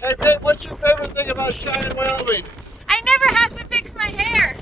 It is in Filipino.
Hey, babe, what's your favorite thing about Cheyenne, Wyoming? I never have to fix my hair.